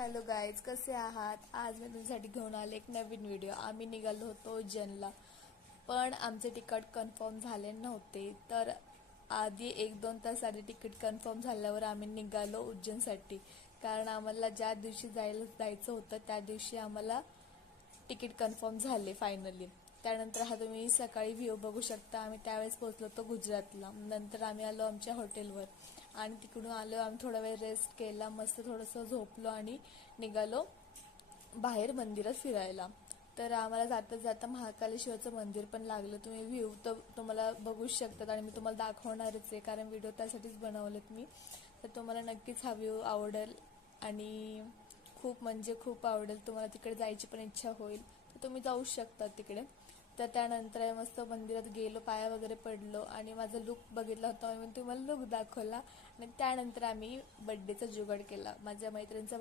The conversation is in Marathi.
हॅलो गाईज, कसे आहात? आज मी तुमच्यासाठी घेऊन आले एक नवीन व्हिडिओ। आम्ही निघालो होतो उज्जैनला, पण आमचे तिकीट कन्फर्म झाले नव्हते। तर आधी 1-2 तास आधी तिकीट कन्फर्म झाल्यावर आम्ही निघालो उज्जैनसाठी, कारण आम्हाला ज्या दिवशी जायचं होतं त्या दिवशी आम्हाला तिकीट कन्फर्म झाले फायनली। त्यानंतर हा तुम्ही सकाळी व्ह्यू बघू शकता। आम्ही त्यावेळेस पोहोचलो होतो गुजरातला। नंतर आम्ही आलो आमच्या हॉटेलवर आणि तिकडून आलो। आम्ही थोडा वेळ रेस्ट केला, मस्त थोडंसं झोपलो आणि निघालो बाहेर मंदिरात फिरायला। तर आम्हाला जाता जाता महाकालेश्वरचं मंदिर पण लागलं। तुम्ही व्ह्यू तर तुम्हाला बघूच शकतात आणि मी तुम्हाला दाखवणारच आहे, कारण व्हिडिओ त्यासाठीच बनवलेत मी। तर तुम्हाला नक्कीच हा व्ह्यू आवडेल आणि खूप म्हणजे खूप आवडेल तुम्हाला। तिकडे जायची पण इच्छा होईल, तर तुम्ही जाऊ शकता तिकडे। तर त्यानंतर मस्त मंदिरात गेलो, पाया वगैरे पडलो आणि माझा लुक बघितला होता, मी तुम्हाला लुक दाखवला। आणि त्यानंतर आम्ही बड्डेचा जुगाड केला। माझ्या मैत्रिणीचा